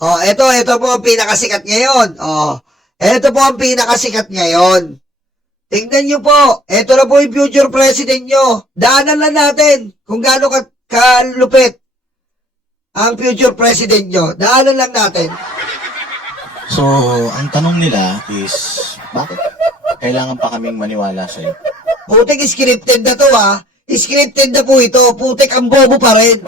Oh, ito po ang pinakasikat ngayon. Oh, ito po ang pinakasikat ngayon. Tingnan nyo po, ito na po yung future president nyo. Daanan lang natin kung gaano kalupit ang future president nyo. Daanan lang natin. So, ang tanong nila is, bakit kailangan pa kaming maniwala sa'yo? Putik, scripted na to ha. Scripted na po ito. Putik, ang bobo pa rin.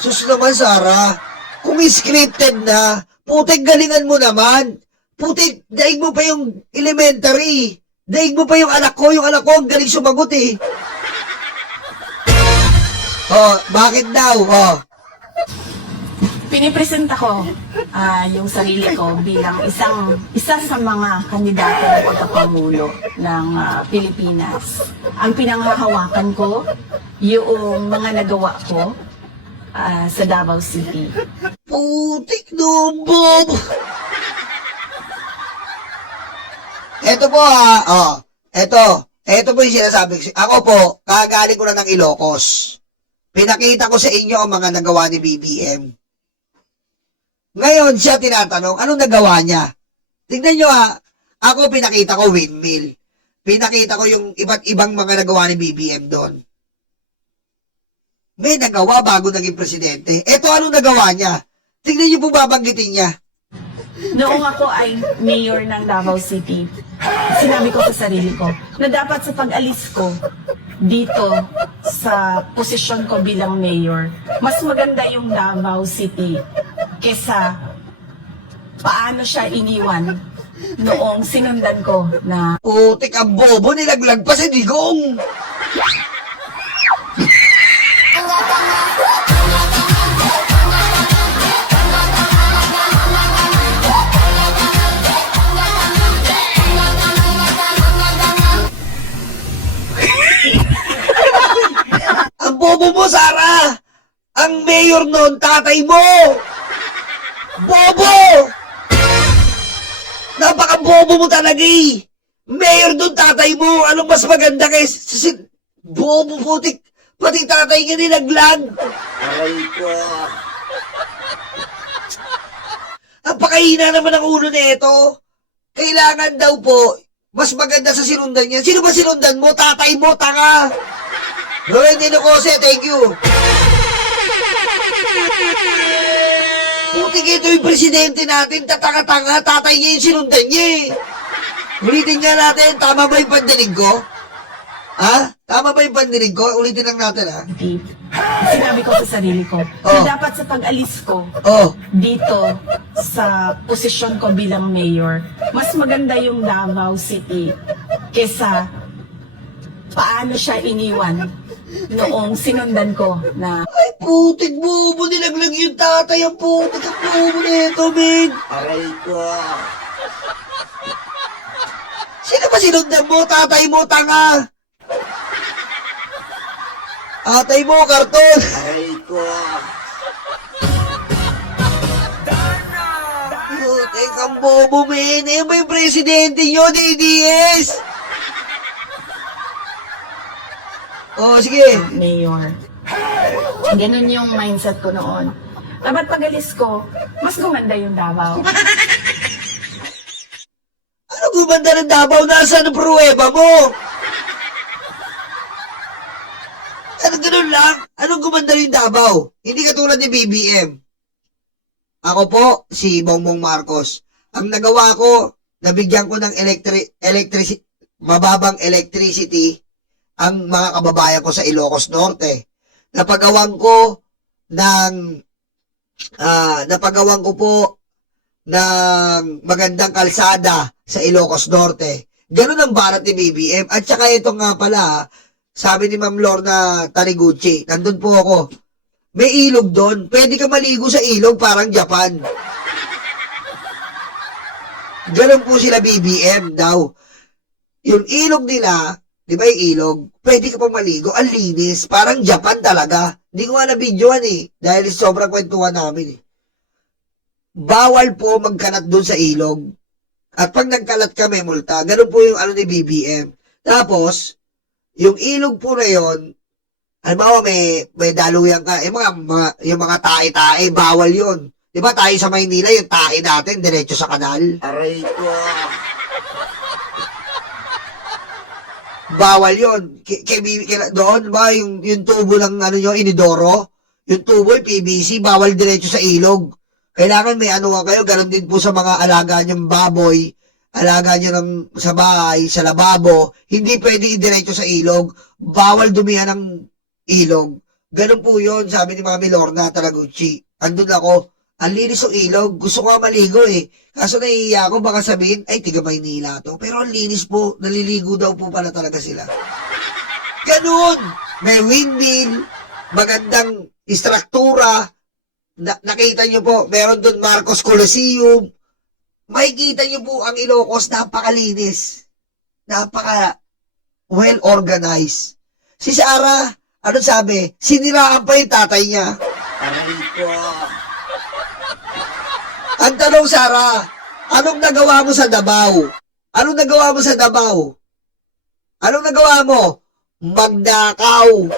Sus naman, Sarah. Kung scripted na, putik, galingan mo naman. Putik, daig mo pa yung elementary. Daig mo pa yung anak ko. Yung anak ko, ang galing sumagot eh. Oh, bakit daw? Oh. Pinipresenta ko yung sarili ko bilang isa sa mga kandidato ng pagkapangulo ng Pilipinas. Ang pinanghahawakan ko, yung mga nagawa ko sa Davao City. Putik no, Bob. Ito po ha, oh. Ito po yung sinasabi ko. Ako po, kagaling ko na ng Ilocos. Pinakita ko sa inyo ang mga nagawa ni BBM. Ngayon, siya tinatanong, anong nagawa niya? Tignan nyo ha, ako pinakita ko windmill. Pinakita ko yung iba't ibang mga nagawa ni BBM doon. May nagawa bago naging presidente. Ito anong nagawa niya? Tignan nyo po babanggitin niya. Noong ako ay mayor ng Davao City, sinabi ko sa sarili ko na dapat sa pag-alis ko dito sa posisyon ko bilang mayor, mas maganda yung Davao City kesa paano siya iniwan noong sinundan ko na Putik ang bobo, nilaglag pa si Digong. Ang bobo mo, Sarah! Ang mayor nun, tatay mo! Bobo! Napaka-bobo mo talaga eh! Mayor dun, tatay mo! Anong mas maganda kay bobo putik? Pati tatay ka nilaglag! Aray ko! Ang pakahina naman ang ulo nito. Kailangan daw po, mas maganda sa sinundan niya. Sino ba sinundan mo? Tatay mo, tanga! Roy Dinocose, thank you! Putik, ito yung presidente natin, tatanga-tanga, tatay niya yung sinundan niya eh. Ulitin nga natin, tama ba yung pandinig ko? Ha? Tama ba yung pandinig ko? Ulitin lang natin ha. deep. Sinabi ko sa sarili ko Oh. na dapat sa pag-alis ko Oh, dito sa posisyon ko bilang mayor, mas maganda yung Davao City kesa paano siya iniwan noong sinundan ko na ay putik, bobo, nilaglag yung tatay, ang putik, ang bobo nito, men. Aray ko. Sino ba sinundan mo? Tatay mo, tanga. Atay mo, karton. Aray ko. Putik, ang bobo, men. Eh, ba yung presidente nyo, DDS? Oh, sige. mayor. Ganun yung mindset ko noon. Dapat pag-alis ko, mas gumanda yung Davao. Ano gumanda ng Davao? Nasaan ang pruweba mo? Ano ganun lang? Anong gumanda yung Davao? Hindi katulad ni BBM. Ako po, si Bongbong Marcos. Ang nagawa ko, nabigyan ko ng mababang electricity ang mga kababayan ko sa Ilocos Norte. Napagawan ko po ng magandang kalsada sa Ilocos Norte. Ganun ang barat ni BBM. At saka ito nga pala, sabi ni Ma'am Lorna Taniguchi, nandun po ako. May ilog doon. Pwede ka maligo sa ilog parang Japan. Ganun po sila BBM daw. Yung ilog nila, di ba yung ilog? Pwede ka pa maligo. Ang linis. Parang Japan talaga. Hindi ko nga na-videoan eh. Dahil sobrang kwentuhan namin eh. Bawal po magkalat doon sa ilog. At pag nagkalat ka, may multa. Ganun po yung ano ni BBM. Tapos, yung ilog po na yun, halimbawa may daluyan ka, yung mga tae-tae, bawal yun. Di ba tayo sa Maynila, yung tae natin, diretso sa kanal. Aray ko. Bawal yun. Doon ba, yung tubo ng ano nyo, inidoro, yung tubo, yung PVC, bawal diretso sa ilog. Kailangan may ano kayo, ganun din po sa mga alaga nyong baboy, alaga nyo sa bahay, sa lababo, hindi pwede idiretso sa ilog, bawal dumihan ng ilog. Ganun po yun, sabi ni Mami Lorna Talaguchi. Andun ako, ang linis ng ilog, gusto ko nga maligo eh. Kaso naiiya ako, baka sabihin, ay, tiga Maynila to. Pero ang linis po, naliligo daw po pala talaga sila. Ganun! May windmill, magandang istruktura, nakita nyo po, meron doon Marcos Coliseum. Makikita nyo po ang Ilocos, napakalinis. Napaka well organized. Si Sarah, ano sabi? Siniraan pa yung tatay niya. Aray ko. Ang tanong, Sarah, anong nagawa mo sa Davao? Anong nagawa mo sa Davao? Anong nagawa mo? Magnakaw.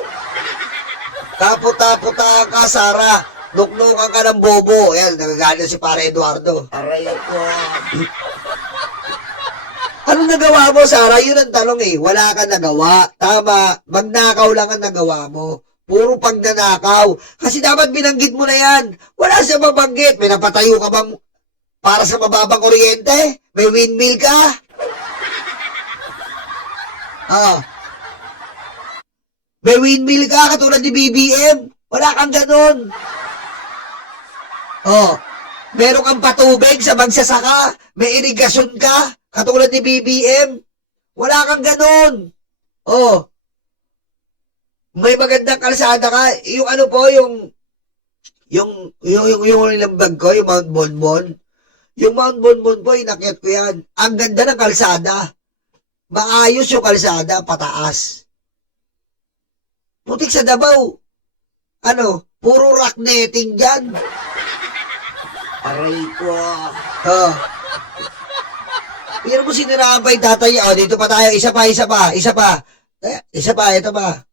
Kaputa-puta ka, Sarah. Nuknukan ka ng bobo. Ayan, nagagalit si Pare Eduardo. Aray ko. Anong nagawa mo, Sarah? Yun ang tanong eh. Wala kang nagawa. Tama. Magnakaw lang ang nagawa mo. Puro pagnanakaw. Kasi dapat binanggit mo na yan. Wala siya mabanggit. May napatayo ka bang para sa mababang kuryente? May windmill ka? May windmill ka katulad ni BBM? Wala kang ganun. Meron kang patubig sa magsasaka? May irigasyon ka katulad ni BBM? Wala kang ganun. May magandang kalsada ka. Yung ano po, yung nilambag ko, yung Mount Bonbon. Yung Mount Bonbon po, inakyat ko yan. Ang ganda ng kalsada. Maayos yung kalsada, pataas. Putik sa Davao. Puro rock netting dyan. Aray ko. Pero mo siniraan pa yung tatay niya. Dito pa tayo. Isa pa. Ito pa.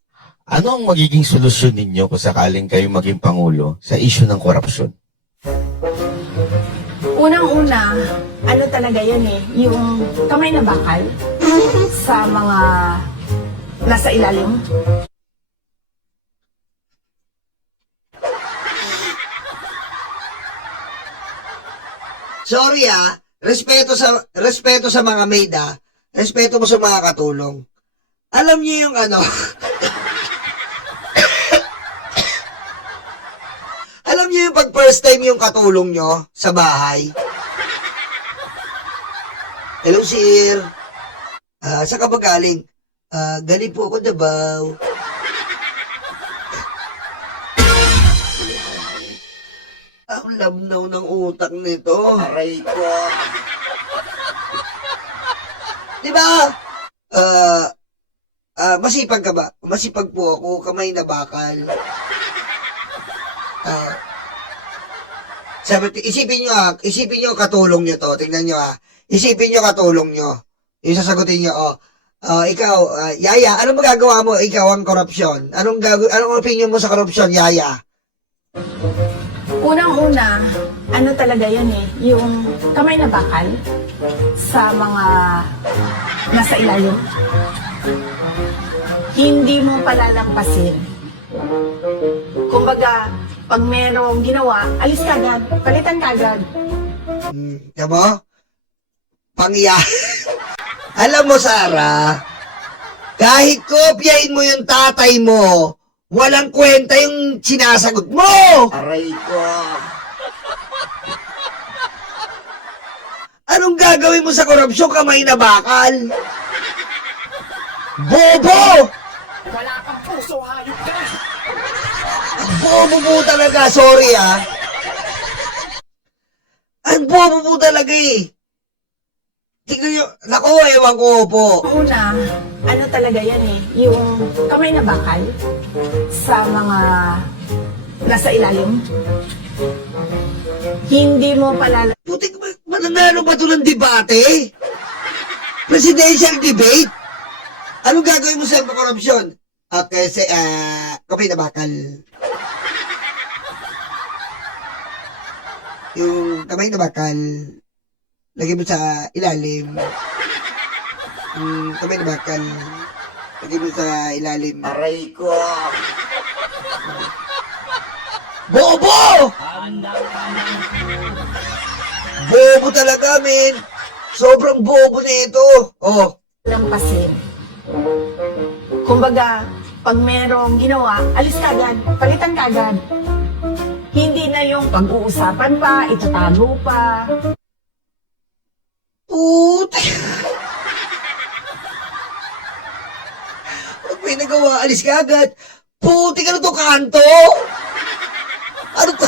Ano ang magiging solusyon ninyo kung sakaling kayo maging Pangulo sa issue ng korupsyon? Unang-una, ano talaga yan eh, yung kamay na bakal sa mga nasa ilalim. Sorry respeto sa mga maid respeto mo sa mga katulong. Alam niyo yung alam niyo yung pag first time yung katulong nyo sa bahay? Hello, sir. Saan ka ba galing? Galing po ako Davao. Ang labnaw ng utak nito. Aray ko. Di ba? Masipag ka ba? Masipag po ako, kamay na bakal. Isipin nyo katulong nyo to. Tingnan nyo Isipin nyo katulong nyo. Yung sasagutin nyo, ikaw, Yaya, anong magagawa mo? Ikaw ang korupsyon. Anong opinion mo sa korupsyon, Yaya? Unang-una, ano talaga yan eh, yung kamay na bakal sa mga nasa ilalim. Hindi mo palalampasin. Kumbaga, pag merong ginawa, alis ka agad, palitan ka agad. Diba? Pangya. Alam mo, Sarah, kahit kopyahin mo yung tatay mo, walang kwenta yung sinasagot mo! Aray ko. Anong gagawin mo sa korupsyon, kamay na bakal? Bobo! Wala kang puso, hayop ka! Bobo po talaga, sorry Ang bobo po talaga eh. Tignan nyo, naku, ewan ko po. Una, ano talaga yan eh, yung kamay na bakal sa mga nasa ilalim. Hindi mo palalampasin. Putik, mananalo ba ito ng debate? Presidential debate? Anong gagawin mo sa korupsyon? Okay, kamay na bakal. Yung kamay na bakal, lagay mo sa ilalim. Yung kamay na bakal, lagay mo sa ilalim. Aray ko. Bobo! Bobo talaga, men. Sobrang bobo na ito. Oh, lampasin. Kumbaga, pag merong ginawa, alis kagad, palitan kagad. Hindi na yung pag-uusapan pa, itatago pa. puti. Pag may nagawa, alis ka agad. Puti ka na to, kanto. Ano to?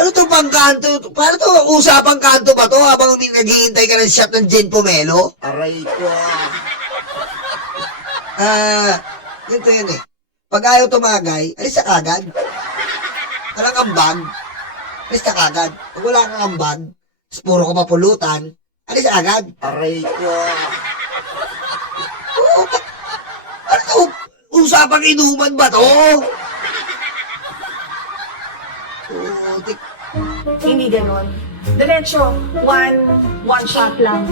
Ano to pang kanto? Paano to? Usapang kanto ba to habang naghihintay ka ng shot ng Jen Pomelo? Aray ko. Ganito yun eh. Pag ayaw tumagay, alis ka agad. Walang ambag, alis ka agad. Pag wala kang ambag, puro ka mapulutan, alis ka agad. Aray ko. Ano to? Usapang inuman ba to? Putik. Hindi ganon. Diretso, one shot lang.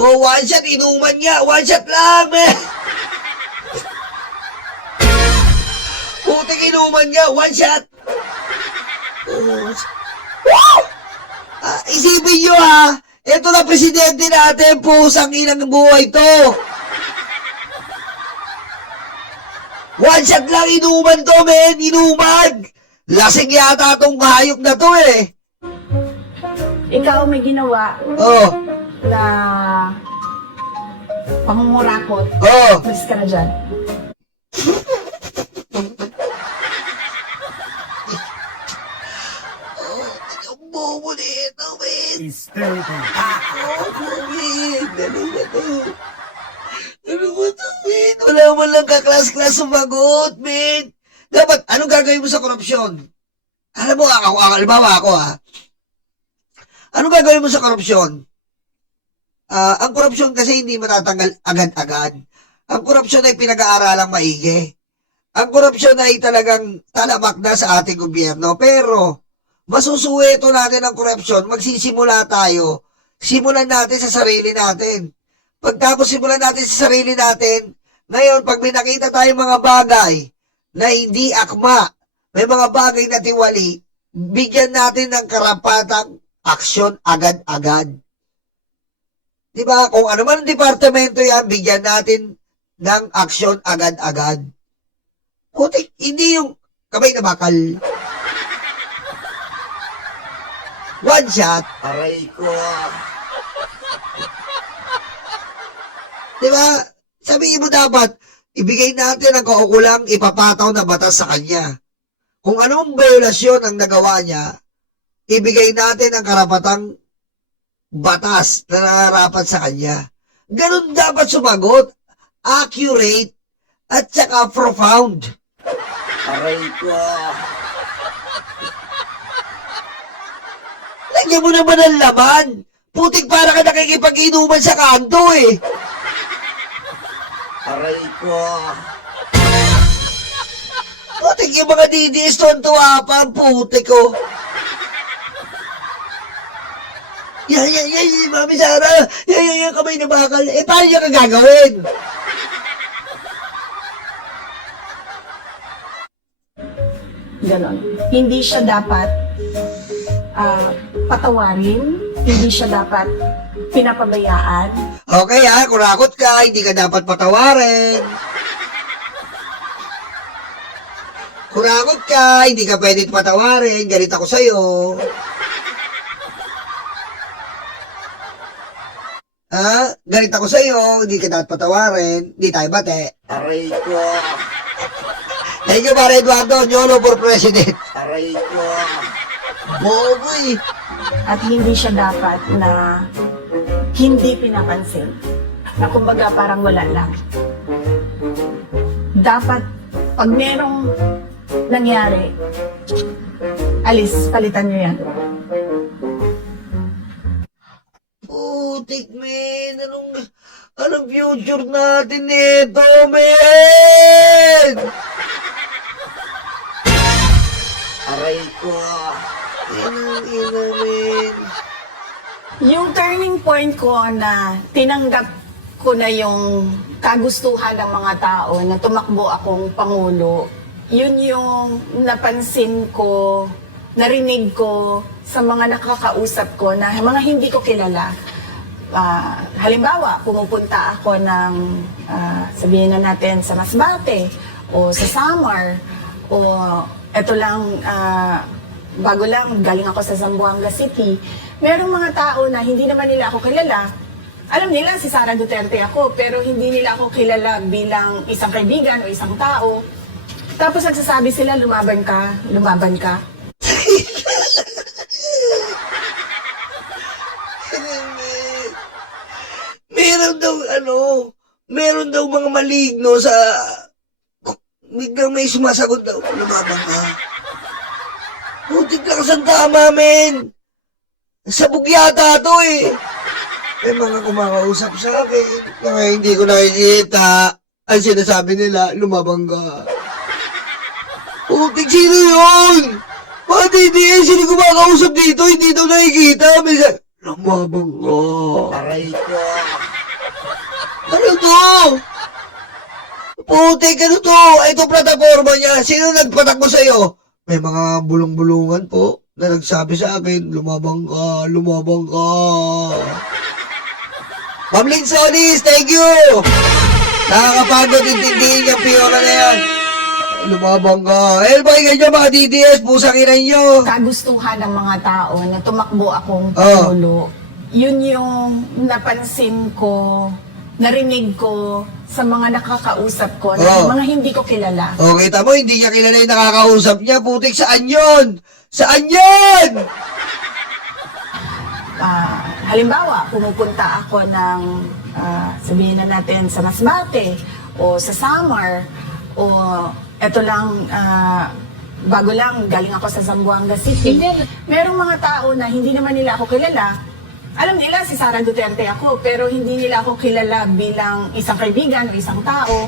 Oh, one shot, inuman niya. One shot lang, man. Putik inuman niya. One shot. Oh. Wow! Isipin nyo ha. Ito na presidente natin. Pusang inang buhay to. One shot lang inuman to, men. Inuman. Lasing yata tong hayop na to eh. Ikaw may ginawa Oh. na pangungurakot. Oh. Alis ka na dyan. Ang bobo nito, men. Bobo, men. Ano ba to? Ano ba to, men? Wala man lang kaklas-klas sumagot, men. Dapat, anong gagawin mo sa korupsyon? Alam mo, halimbawa ako ha. Anong gagawin mo sa korupsyon? Ang korupsyon kasi hindi matatanggal agad-agad. Ang korupsyon ay pinag-aaralang maigi. Ang korupsyon ay talagang talamak na sa ating gobyerno. Pero, masusuweto natin ang korupsyon, magsisimula tayo. Simulan natin sa sarili natin. Pagtapos simulan natin sa sarili natin, ngayon, pag may nakita tayong mga bagay na hindi akma, may mga bagay na tiwali, bigyan natin ng karapatang aksyon agad-agad. Diba? Kung ano man ang departamento yan, bigyan natin ng aksyon agad-agad. Putik, hindi yung kamay na bakal. One shot. Aray ko. Diba? Sabihin mo dapat, ibigay natin ang kaukulang ipapataw na batas sa kanya. Kung anong violasyon ang nagawa niya, ibigay natin ang karapatang batas na nararapat sa kanya. Ganun dapat sumagot, accurate, at saka profound. Aray ko. Lagyan mo naman ang laman. Putik para ka nakikipag-inuman sa kanto eh. Aray ko. Putik yung mga DDS tuwa pa ang putik ko. Yan, Mami Sara. Yan, kamay na bakal. Eh, paano niya ka gagawin? Ganon. Hindi siya dapat patawarin. Hindi siya dapat pinapabayaan. Okay ha, kurakot ka, hindi ka dapat patawarin. Kurakot ka, hindi ka pwede patawarin. Galit ako sa'yo. Ha? Galit ako sa'yo, hindi ka dapat patawarin. Hindi tayo bate. Aray ko. Thank you, Pare Eduardo. Nyolo for President. Aray ko. Boboy. At hindi siya dapat na hindi pinapansin. Na kumbaga parang wala lang. Dapat, pag merong nangyari, alis, palitan nyo yan. Putik, men. Anong future natin nito, men? Aray ko. Ina, men. Yung turning point ko na tinanggap ko na yung kagustuhan ng mga tao na tumakbo akong Pangulo, yun yung napansin ko, narinig ko sa mga nakakausap ko na mga hindi ko kilala. Halimbawa, pumupunta ako ng, sabihin na natin, sa Masbate o sa Samar o eto lang, bago lang, galing ako sa Zamboanga City. Merong mga tao na hindi naman nila ako kilala. Alam nila si Sara Duterte ako, pero hindi nila ako kilala bilang isang kaibigan o isang tao. Tapos nagsasabi sila, lumaban ka, lumaban ka. Meron daw mga maligno sa, biglang may sumasagot daw, lumabang ka. Putik lang sa tama, men. Sabog yata to eh. May mga kumakausap sa akin, mga hindi ko nakikita. Ang sinasabi nila, lumabang ka. Putik, sino yun? Mga DDS, sino kumakausap dito, hindi daw nakikita. May lumabang ka. Aray ko. Ano to? Putik, ano to? Ito plataforma niya. Sino nagpatakbo sa'yo? May mga bulong-bulungan po na nagsabi sa akin, lumabang ka, lumabang ka. Ma'am Lynn Solis, thank you! Nakakapagod intindihin yung piyora na yan. Lumabang ka. Eh, pakinggan nyo mga DDS, pusang inan nyo. Kagustuhan ng mga tao na tumakbo akong Pangulo, yun yung napansin ko, narinig ko sa mga nakakausap ko na mga hindi ko kilala. O, kita mo, hindi niya kilala yung nakakausap niya. Putik, saan yun? Saan yun? Halimbawa, pumupunta ako ng, sabihin na natin, sa Masbate o sa Samar o eto lang, bago lang, galing ako sa Zamboanga City. Merong mga tao na hindi naman nila ako kilala. Alam nila si Sara Duterte ako, pero hindi nila ako kilala bilang isang kaibigan o isang tao.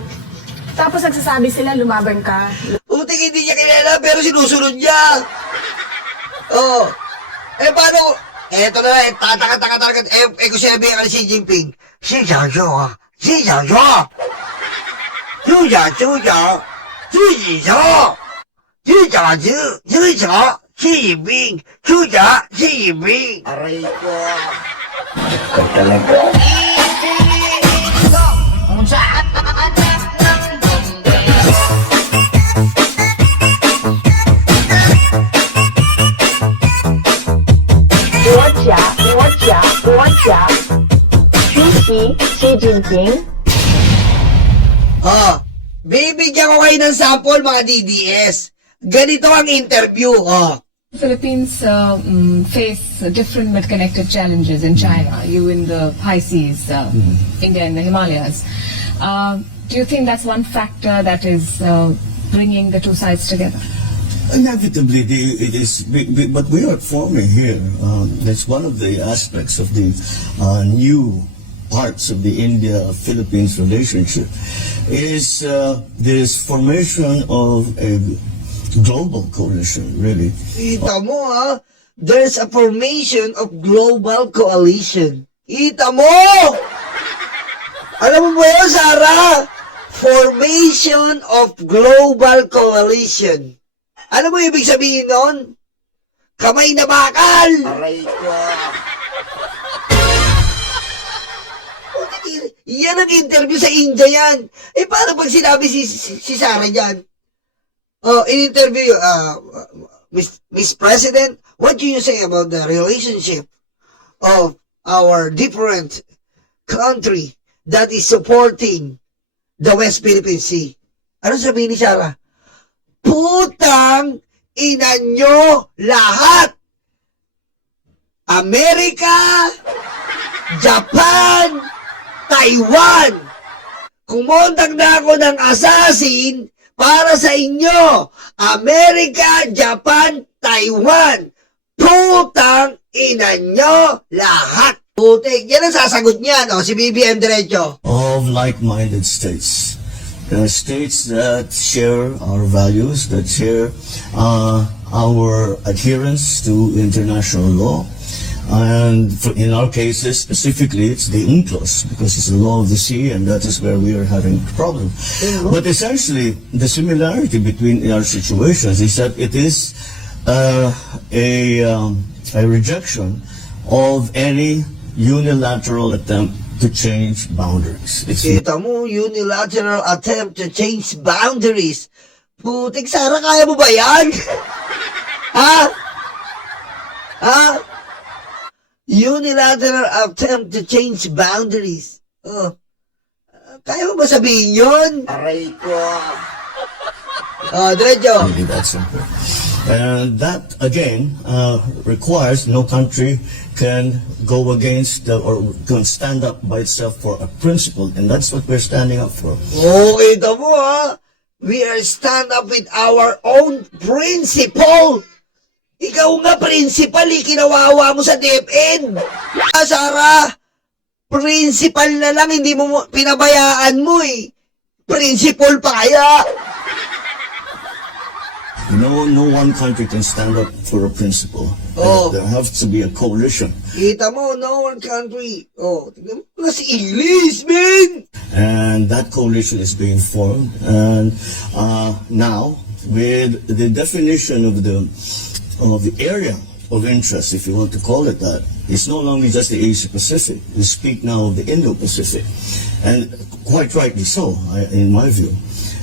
Tapos nagsasabi sila, lumaban ka. Putik, hindi niya kilala, pero sinusunod niya. Oo. Eh, paano? Eto na, tataka-taka talaga. Kung sinabi ka ni Xi Jinping, Xi Jinping, Xi Jinping, Xi Jinping, Xi Jinping, Xi Jinping. Aray ko. Xi Jinping. Bibigyan ko kayo ng sample, mga DDS. Ganito ang interview, Philippines face different but connected challenges in China. You in the high seas, India in the Himalayas. Do you think that's one factor that is bringing the two sides together? Inevitably, it is, but we are forming here. That's one of the aspects of the new parts of the India-Philippines relationship is this formation of a global coalition, really. Kita mo, there's a formation of global coalition. Kita mo! Alam mo ba yun, Sarah? Formation of global coalition. Ano mo ibig sabihin nun? Kamay na bakal! Aray ko. Yan ang interview sa India yan. Eh, paano pag sinabi si Sarah dyan? In-interview, Miss President, what do you say about the relationship of our different country that is supporting the West Philippine Sea? Ano sabihin ni Sarah? Putang ina nyo lahat! Amerika, Japan, Taiwan! Kumontak na ako ng assassin para sa inyo! Amerika, Japan, Taiwan! Putang ina nyo lahat! Putik, yan ang sasagot niya, no? Si BBM Diretso. Of like-minded states. States that share our values, that share our adherence to international law. And in our cases, specifically, it's the UNCLOS, because it's the law of the sea, and that is where we are having a problem. But essentially, the similarity between our situations is that it is a rejection of any unilateral attempt to change boundaries. It's Kita mo, unilateral attempt to change boundaries. Putik, Sara, kaya mo ba yan? Ha? Ha? Unilateral attempt to change boundaries. Oh. Kaya mo ba sabihin yun? Aray ko. Oh, diretso. really that simple. And that, again, requires no country can go against or can stand up by itself for a principle, and that's what we're standing up for. Oh, kita mo ha. We are stand up with our own principle. Ikaw nga, principal, kinawawa mo sa DepEd. Ah, Sara, principal na lang, hindi mo pinabayaan mo eh. Principal pa kaya. No one country can stand up for a principle. Oh. There has to be a coalition. Kita mo, no one country. Oh, tignan mo nga si English, man. And that coalition is being formed. And now, with the definition of the area of interest, if you want to call it that, it's no longer just the Asia Pacific. We speak now of the Indo-Pacific, and quite rightly so, in my view.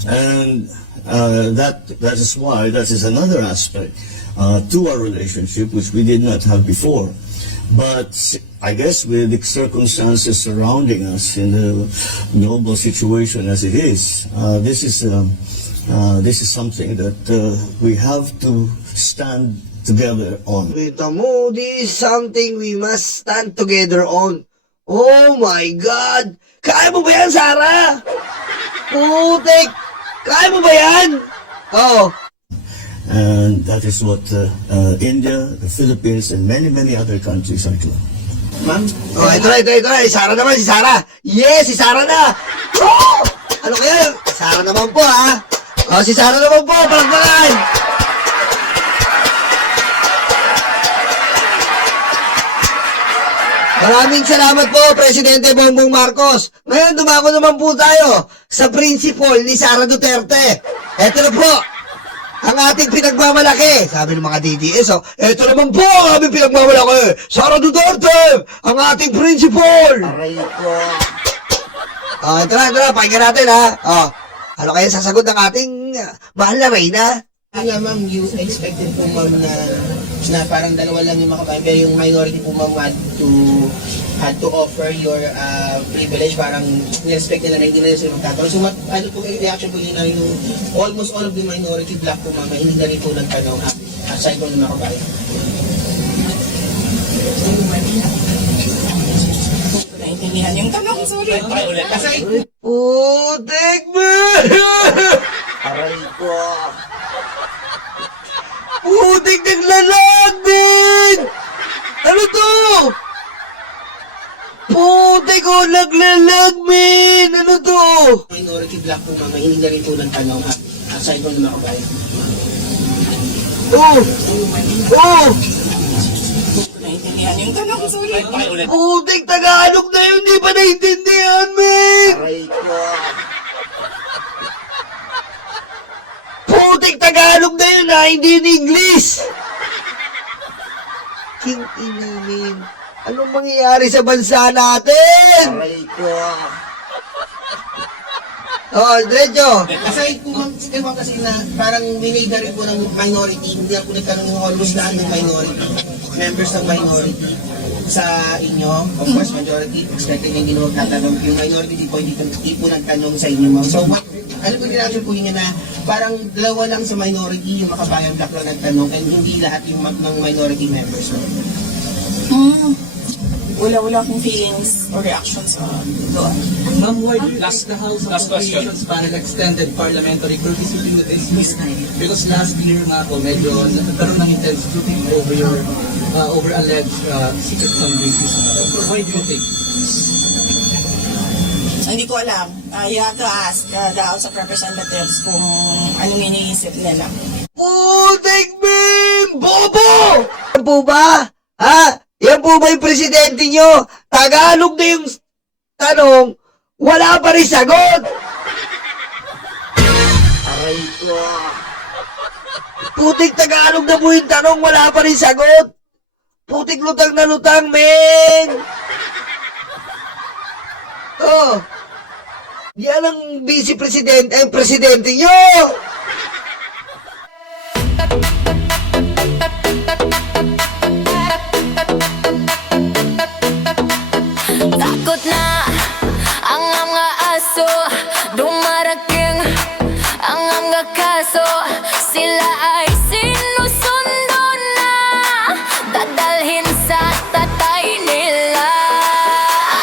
And that is why that is another aspect to our relationship which we did not have before. But I guess with the circumstances surrounding us in the global situation as it is, this is something that we have to stand together on. Kita mo, this is something we must stand together on. Oh my God! Kaya mo ba yan, Sara? Putik! Kaya mo ba yan? Oh. And that is what India, the Philippines, and many other countries are doing. Ma'am, Oh, ito na. Si Sara naman, si Sara. Yes, si Sara na. Oh! Ano kaya? Sara naman po, ha? Oh, si Sara naman po, palagpalan. Maraming salamat po, Presidente Bongbong Marcos. Ngayon, dumako naman po tayo sa principle ni Sara Duterte. Eto na po, ang ating pinagmamalaki. Sabi ng mga DDS, oh, eto naman po ang aming pinagmamalaki. Sara Duterte, ang ating principle. aray ko. Oh, ito na, pakinggan natin, ha. Oh, ano kaya sasagot ng ating mahal na Reyna? Nga ma'am, you expected po ma'am na parang dalawa lang yung makabayan, pero yung minority po ma'am had to offer your privilege, parang nirespect nila na hindi na sila magtatanong. So ano po yung reaction po yun na yung almost all of the minority black po ma'am, hindi na rin po nagtanong aside po ng makabayan. Naintindihan yung tanong, sorry. Aside Putik mo! Aray ko. Putik naglalag din! Ano to? Putik ko naglalag, min! Ano to? minority black po ma'am, hindi na rin po nagtanong aside po ng makabayan. Oh! Oh! Naintindihan yung tanong, sorry. Putik Tagalog na yun, di pa naintindihan, min! Aray ko. Putik Tagalog na yun, ha? Hindi in English! King inamin. Anong mangyayari sa bansa natin? Aray ko. Oh, diretso. Aside po ma'am, kasi na parang minay na rin po ng minority, hindi na po nagtanong yung almost lahat ng minority, members ng minority sa inyo. Of course, majority, expecting yung ginawag tatanong. Yung minority, di po nagtanong sa inyo ma'am. So what, ano po yung reaction po ninyo na parang dalawa lang sa minority, yung makabayan black lang nagtanong, and hindi lahat yung ng minority members ma'am? Wala akong feelings or reactions doon. Ma'am, why do you last question para extended parliamentary courtesy to this because last year nga po medyo nagkaroon ng intense scrutiny over your over alleged secret fundraising. Why do you think? Hindi ko alam. You have to ask the House of Representatives kung anong iniisip nila. Putik Bim! Bobo! Yan po ba? Ha? Yan po ba yung presidente nyo? Tagalog na yung tanong, wala pa rin sagot! Aray ko. Putik Tagalog na po yung tanong, wala pa rin sagot! Putik lutang na lutang, men! Oh! Yan ang vice-presidente, ang presidente nyo! Takot na ang mga aso, dumarating ang mga kaso. Sila ay sinusundo na, dadalhin sa tatay nila.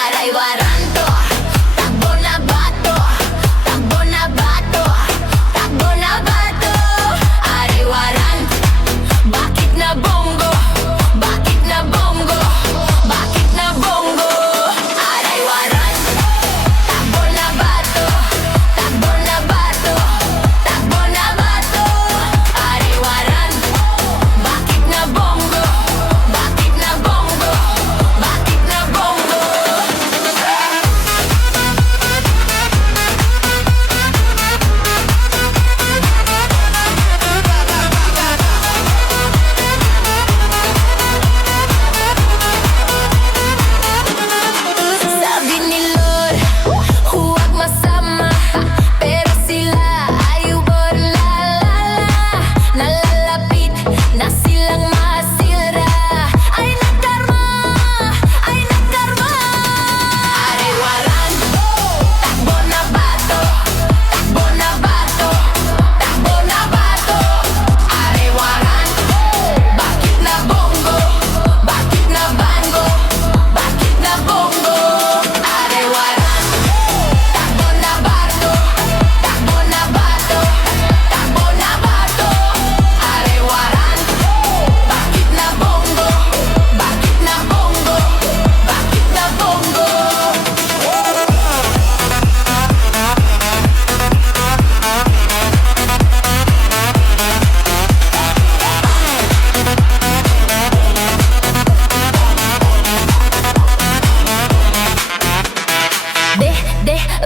Aray waranto, takbo na bato, takbo na bato, takbo na bato. Aray waranto, bakit na bongo, bakit na bongo, bakit na bongo. Aray waranto, takbo na bato, takbo na bato, takbo na bato. Aray waranto, bakit na bongo, bakit na bongo, bakit na bongo. Sabi ni Lord, huwag masama, pero sila ay nalalapit na silang masira. Ay nagkarma, ay nagkarma. Aray waranto, takbo na bato, takbo na bato, takbo na bato. Aray waranto, bakit na bongo, bakit na bango, bakit na bongo. Aray waranto, takbo na bato, takbo na bato, takbo na bato. Aray waranto, bakit na bongo, bakit na bongo, bakit na bongo.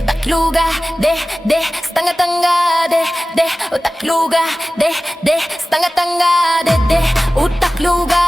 Utakluga, stanga-tanga, utakluga, stanga-tanga, utakluga,